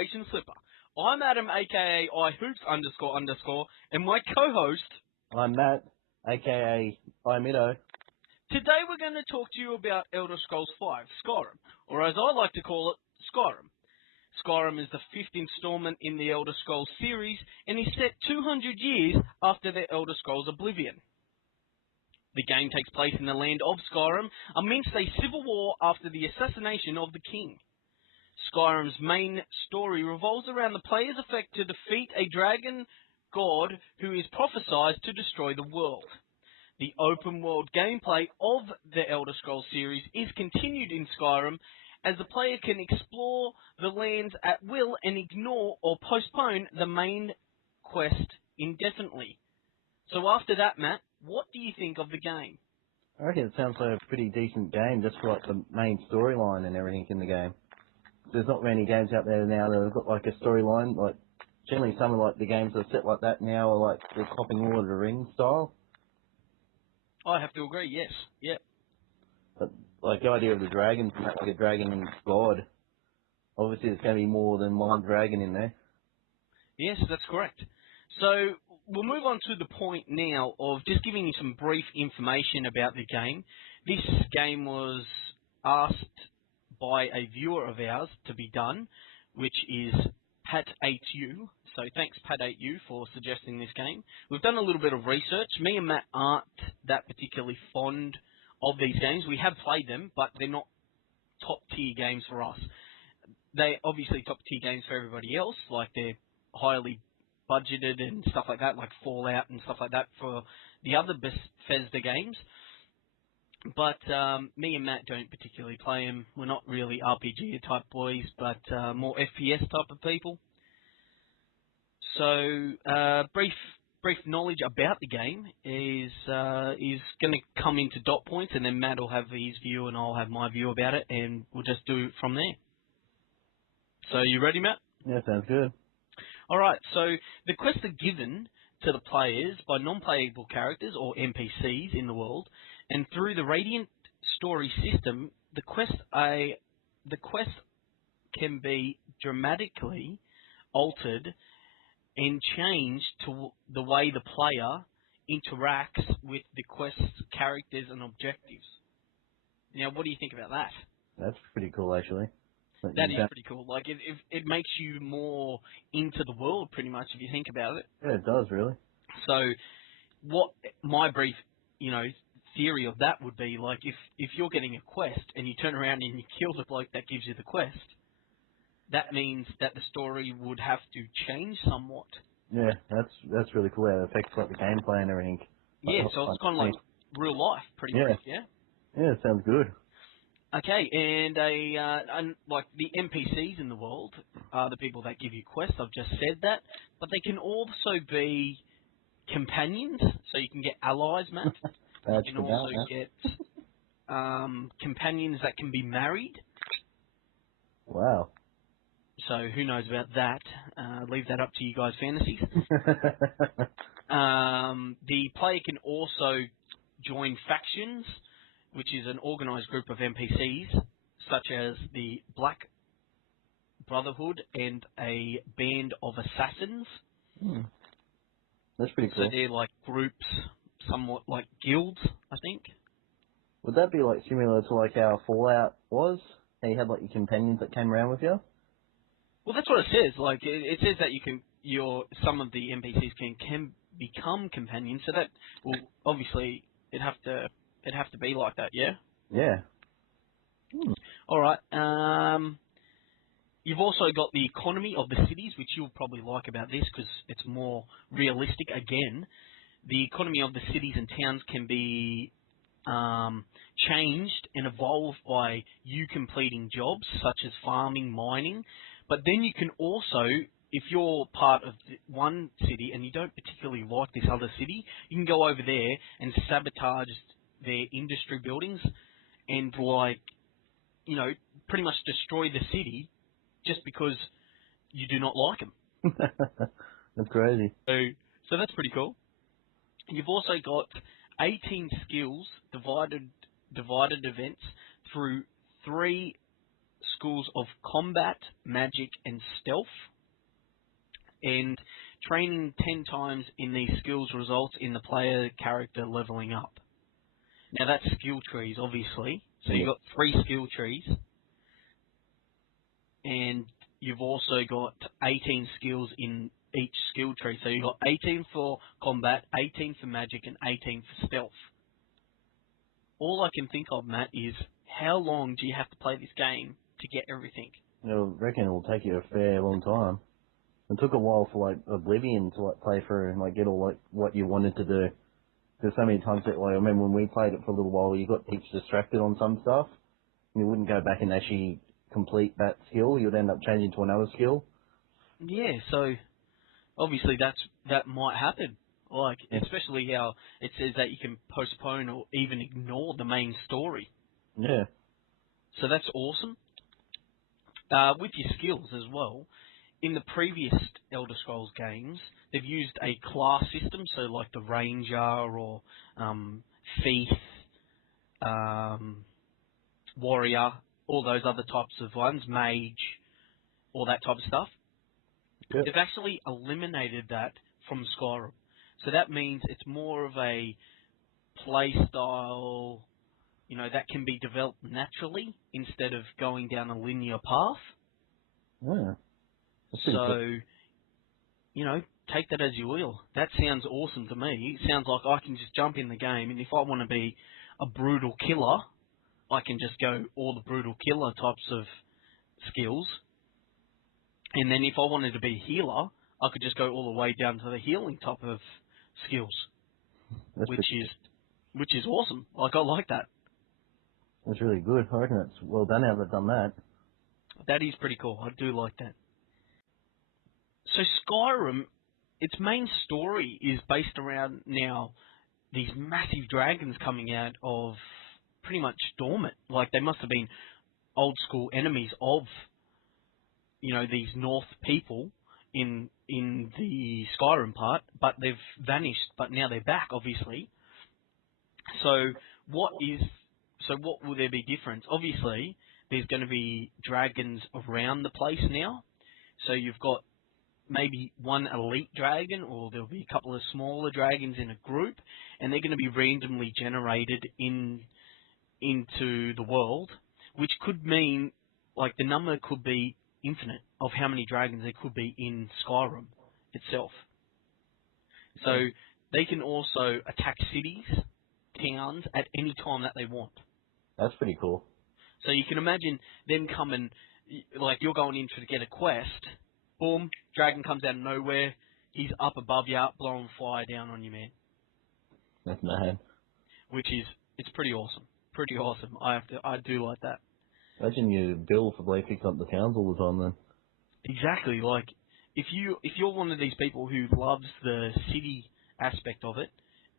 Operation Slipper. I'm Adam, aka iHoops__, and my co-host... I'm Matt, aka iMiddo. Today we're going to talk to you about Elder Scrolls V, Skyrim, or as I like to call it, Skyrim. Skyrim is the fifth installment in the Elder Scrolls series, and is set 200 years after the Elder Scrolls Oblivion. The game takes place in the land of Skyrim, amidst a civil war after the assassination of the king. Skyrim's main story revolves around the player's effort to defeat a dragon god who is prophesied to destroy the world. The open-world gameplay of the Elder Scrolls series is continued in Skyrim, as the player can explore the lands at will and ignore or postpone the main quest indefinitely. So after that, Matt, what do you think of the game? I reckon it sounds like a pretty decent game, just for like the main storyline and everything in the game. There's not many games out there now that have got like a storyline. Like generally, some of like the games that are set like that now are like the copying Lord of the Rings style. I have to agree. Yes. Yep. But like the idea of the dragon, like a dragon god, obviously there's going to be more than one dragon in there. Yes, that's correct. So we'll move on to the point now of just giving you some brief information about the game. This game was asked by a viewer of ours to be done, which is Pat8U. So thanks, Pat8U, for suggesting this game. We've done a little bit of research. Me and Matt aren't that particularly fond of these games. We have played them, but they're not top-tier games for us. They're obviously top-tier games for everybody else, like they're highly budgeted and stuff like that, like Fallout and stuff like that for the other Bethesda games. But me and Matt don't particularly play them. We're not really RPG type boys, but more FPS type of people. So brief knowledge about the game is going to come into dot points, and then Matt will have his view and I'll have my view about it, and we'll just do it from there. So you ready, Matt? Yeah, sounds good. All right. So the quests are given to the players by non-playable characters or NPCs in the world, and through the Radiant story system, the quests can be dramatically altered and changed to the way the player interacts with the quest's characters and objectives. Now, what do you think about that? That's pretty cool, actually. That is pretty cool. Like, it makes you more into the world, pretty much, if you think about it. Yeah, it does, really. So, what my brief, theory of that would be, like, if you're getting a quest and you turn around and you kill the bloke that gives you the quest, that means that the story would have to change somewhat. Yeah, that's really cool. It affects like the gameplay and everything. Yeah, so it's kind of like real life, pretty much. Yeah. Yeah, it sounds good. Okay, and like the NPCs in the world are the people that give you quests. I've just said that, but they can also be companions, so you can get allies, Matt. You can also get companions that can be married. Wow. So who knows about that? Leave that up to you guys' fantasies. The player can also join factions, which is an organised group of NPCs, such as the Black Brotherhood and a band of assassins. That's pretty cool. So they're like groups, somewhat like guilds, I think. Would that be like similar to like how Fallout was? How you had like your companions that came around with you? Well, that's what it says. Like it says that some of the NPCs can become companions. So that will obviously it'd have to be like that, yeah. Yeah. All right. You've also got the economy of the cities, which you'll probably like about this because it's more realistic. Again, the economy of the cities and towns can be changed and evolved by you completing jobs such as farming, mining. But then you can also, if you're part of one city and you don't particularly like this other city, you can go over there and sabotage their industry buildings and pretty much destroy the city just because you do not like them. That's crazy. So that's pretty cool. You've also got 18 skills divided events through 3 schools of combat, magic, and stealth. And training 10 times in these skills results in the player character leveling up. Now that's skill trees, obviously. So you've got 3 skill trees. And you've also got 18 skills in each skill tree. So you've got 18 for combat, 18 for magic, and 18 for stealth. All I can think of, Matt, is how long do you have to play this game to get everything? I reckon it'll take you a fair long time. It took a while for like Oblivion to like play through and like get all like what you wanted to do. There's so many times that like I remember when we played it for a little while, you got heaps distracted on some stuff. And you wouldn't go back and actually complete that skill. You'd end up changing to another skill. Yeah, so obviously that might happen. Like, especially how it says that you can postpone or even ignore the main story. Yeah. So that's awesome. With your skills as well, in the previous Elder Scrolls games, they've used a class system, so like the Ranger or Thief, Warrior, all those other types of ones, Mage, all that type of stuff. Yep. They've actually eliminated that from Skyrim. So that means it's more of a play style, that can be developed naturally instead of going down a linear path. Yeah. So, take that as you will. That sounds awesome to me. It sounds like I can just jump in the game, and if I want to be a brutal killer, I can just go all the brutal killer types of skills. And then if I wanted to be a healer, I could just go all the way down to the healing type of skills, which is awesome. Like, I like that. That's really good. I reckon it's well done how they've done that. That is pretty cool. I do like that. So Skyrim, its main story is based around now these massive dragons coming out of pretty much dormant. Like, they must have been old school enemies of, these North people in the Skyrim part, but they've vanished, but now they're back, obviously. So what will there be difference? Obviously, there's going to be dragons around the place now. So you've got maybe one elite dragon, or there'll be a couple of smaller dragons in a group, and they're going to be randomly generated into the world, which could mean, like, the number could be infinite of how many dragons there could be in Skyrim itself. So they can also attack cities, towns, at any time that they want. That's pretty cool. So you can imagine them coming, like, you're going in to get a quest, boom, dragon comes out of nowhere, he's up above you, blowing fire down on you, man. That's mad. It's pretty awesome. Pretty awesome. I do like that. Imagine you bill for like picking up the towns all the time then. Exactly. Like, if you're one of these people who loves the city aspect of it,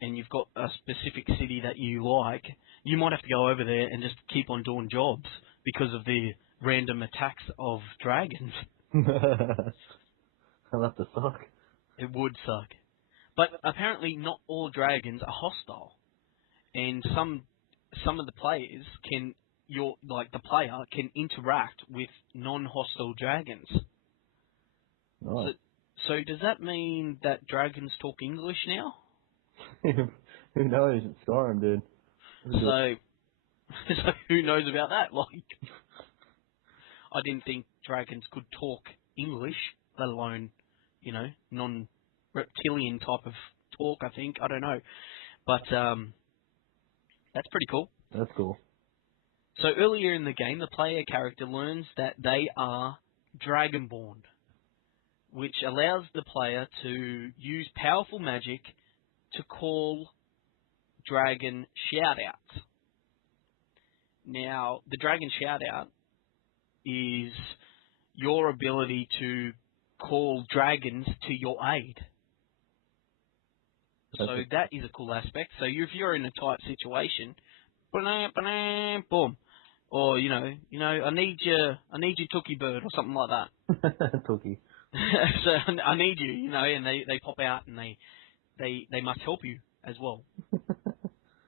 and you've got a specific city that you like, you might have to go over there and just keep on doing jobs because of the random attacks of dragons. I'll have to suck. It would suck. But apparently not all dragons are hostile. And some of the players the player can interact with non-hostile dragons. Nice. So does that mean that dragons talk English now? Who knows? It's Skyrim, dude. So who knows about that? Like, I didn't think dragons could talk English, let alone, non-reptilian type of talk, I think. I don't know. But that's pretty cool. That's cool. So earlier in the game, the player character learns that they are Dragonborn, which allows the player to use powerful magic to call dragon shoutouts. Now, the dragon shoutout is your ability to call dragons to your aid. So that is a cool aspect. So if you're in a tight situation, boom, or I need your Tookie bird or something like that. Tookie. So I need you, and they pop out and they must help you as well.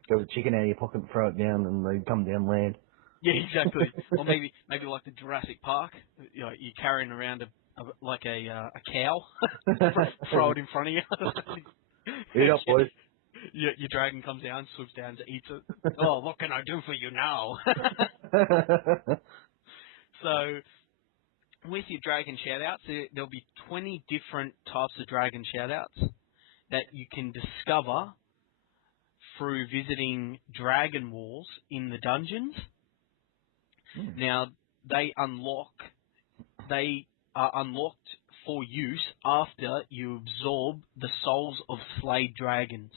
Go with chicken out of your pocket, throw it down, and they come down land. Yeah, exactly. Or maybe like the Jurassic Park. You know, you're carrying around a cow, throw it in front of you. Eat up, boys. Your dragon comes down, swoops down to eat it. Oh, what can I do for you now? So, with your dragon shoutouts, there'll be 20 different types of dragon shoutouts that you can discover through visiting dragon walls in the dungeons. Now, they are unlocked for use after you absorb the souls of slayed dragons.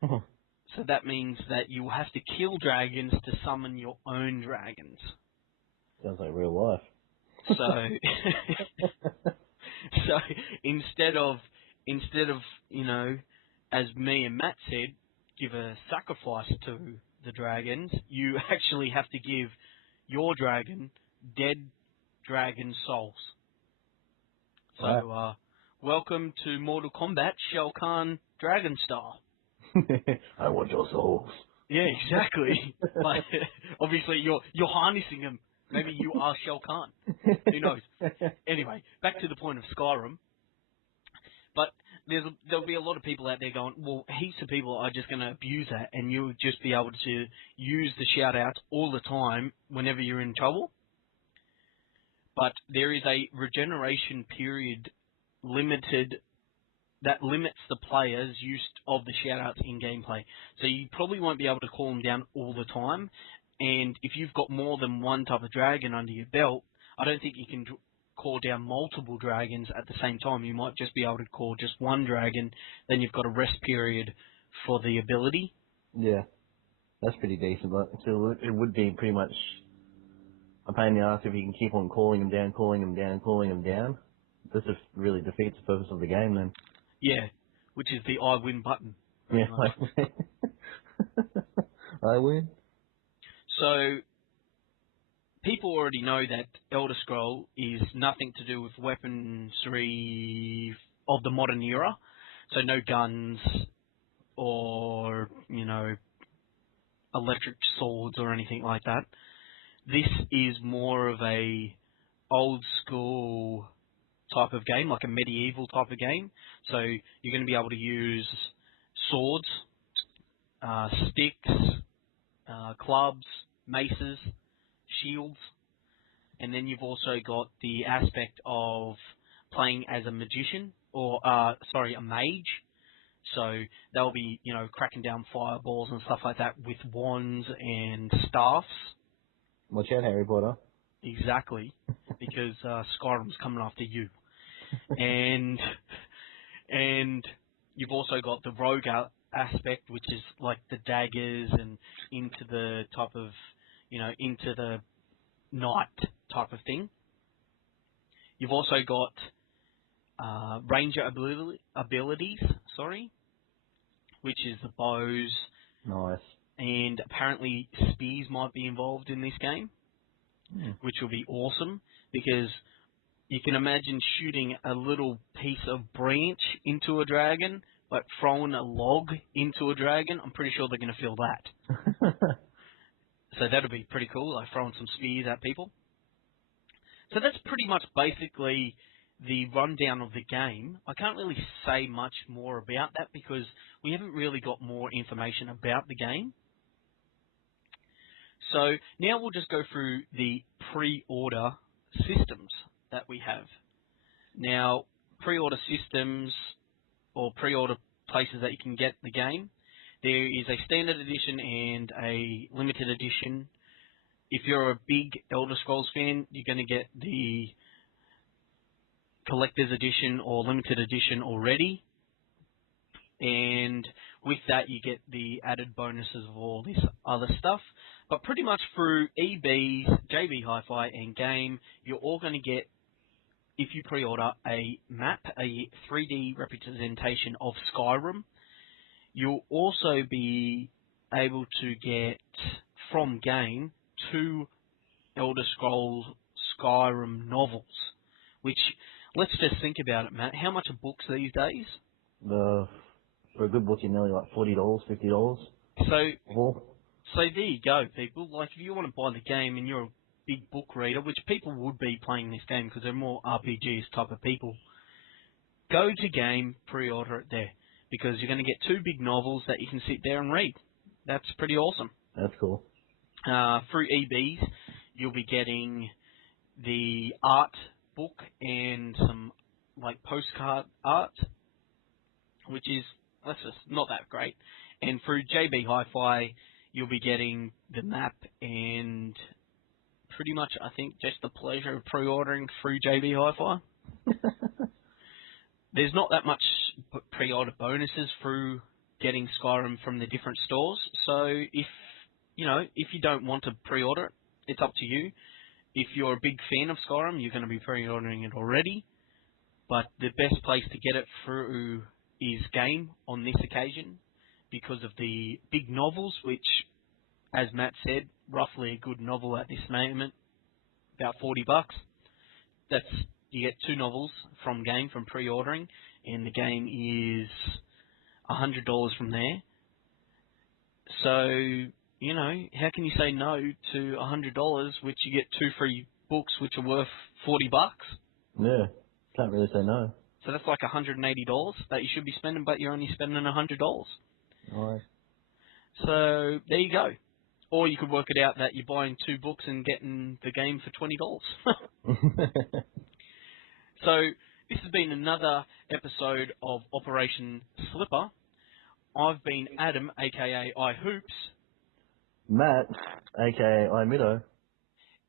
So that means that you will have to kill dragons to summon your own dragons. Sounds like real life. So, so instead of as me and Matt said, give a sacrifice to the dragons, you actually have to give your dragon dead dragon souls. So, Wow. welcome to Mortal Kombat Shao Kahn Dragon style. I want your souls. Yeah, exactly. But obviously, you're harnessing them. Maybe you are Shao Kahn. Who knows? Anyway, back to the point of Skyrim. But there'll be a lot of people out there going, well, heaps of people are just going to abuse that, and you'll just be able to use the shout-outs all the time whenever you're in trouble. But there is a regeneration period that limits the player's use of the shoutouts in gameplay. So you probably won't be able to call them down all the time. And if you've got more than one type of dragon under your belt, I don't think you can call down multiple dragons at the same time. You might just be able to call just one dragon, then you've got a rest period for the ability. Yeah, that's pretty decent, but still, it would be pretty much a pain in the ass if you can keep on calling them down, calling them down, calling them down. This just really defeats the purpose of the game then. Yeah, which is the I win button. Yeah, I win. So, people already know that Elder Scroll is nothing to do with weaponry of the modern era. So no guns or, electric swords or anything like that. This is more of a old school type of game, like a medieval type of game. So you're going to be able to use swords, sticks, clubs, maces, shields, and then you've also got the aspect of playing as a magician, or a mage. So they'll be, cracking down fireballs and stuff like that with wands and staffs. Watch out, Harry Potter. Exactly, because Skyrim's coming after you. And you've also got the rogue aspect, which is like the daggers and into the type of, into the night type of thing. You've also got ranger abilities, which is the bows. Nice. And apparently spears might be involved in this game, which will be awesome, because you can imagine shooting a little piece of branch into a dragon, but throwing a log into a dragon. I'm pretty sure they're going to feel that. So that'll be pretty cool, like throwing some spears at people. So that's pretty much basically the rundown of the game. I can't really say much more about that because we haven't really got more information about the game. So now we'll just go through the pre-order systems that we have. Now, pre-order systems or pre-order places that you can get the game. There is a standard edition and a limited edition. If you're a big Elder Scrolls fan, you're going to get the collector's edition or limited edition already. And with that, you get the added bonuses of all this other stuff. But pretty much through EBs, JB Hi-Fi, and Game, you're all going to get, if you pre-order, a map, a 3D representation of Skyrim. You'll also be able to get, from Game, 2 Elder Scrolls Skyrim novels. Which, let's just think about it, Matt. How much are books these days? For a good book, you're nearly like $40, $50. So, Oh. So there you go, people. Like, if you want to buy the game and you're a big book reader, which people would be playing this game because they're more RPGs type of people, go to Game, pre-order it there, because you're going to get 2 big novels that you can sit there and read. That's pretty awesome. That's cool. Through EBs, you'll be getting the art book and some like postcard art, which is just not that great. And through JB Hi-Fi, you'll be getting the map and pretty much, I think, just the pleasure of pre-ordering through JB Hi-Fi. There's not that much pre-order bonuses through getting Skyrim from the different stores. So if you don't want to pre-order it, it's up to you. If you're a big fan of Skyrim, you're going to be pre-ordering it already. But the best place to get it through is Game on this occasion because of the big novels, which, as Matt said, roughly a good novel at this moment, about $40. You get 2 novels from Game from pre-ordering, and the game is $100 from there. So, how can you say no to $100, which you get 2 free books, which are worth $40? Yeah, can't really say no. So that's like $180 that you should be spending, but you're only spending $100. Nice. So there you go. Or you could work it out that you're buying 2 books and getting the game for $20. So this has been another episode of Operation Slipper. I've been Adam, aka iHoops. Matt, aka iMiddo.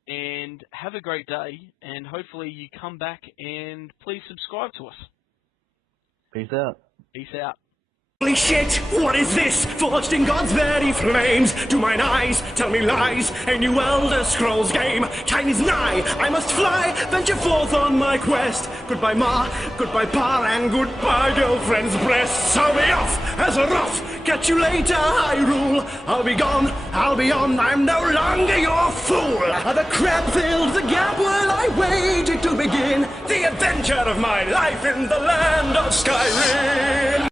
And have a great day, and hopefully you come back and please subscribe to us. Peace out. Peace out. Holy shit, what is this? Forged in God's very flames. Do mine eyes tell me lies? A new Elder Scrolls game. Time is nigh, I must fly, venture forth on my quest. Goodbye ma, goodbye pa, and goodbye girlfriend's breasts. I'll be off as a wrath. Catch you later, Hyrule. I'll be gone, I'll be on, I'm no longer your fool. The crab filled the gap while I waited to begin the adventure of my life in the land of Skyrim.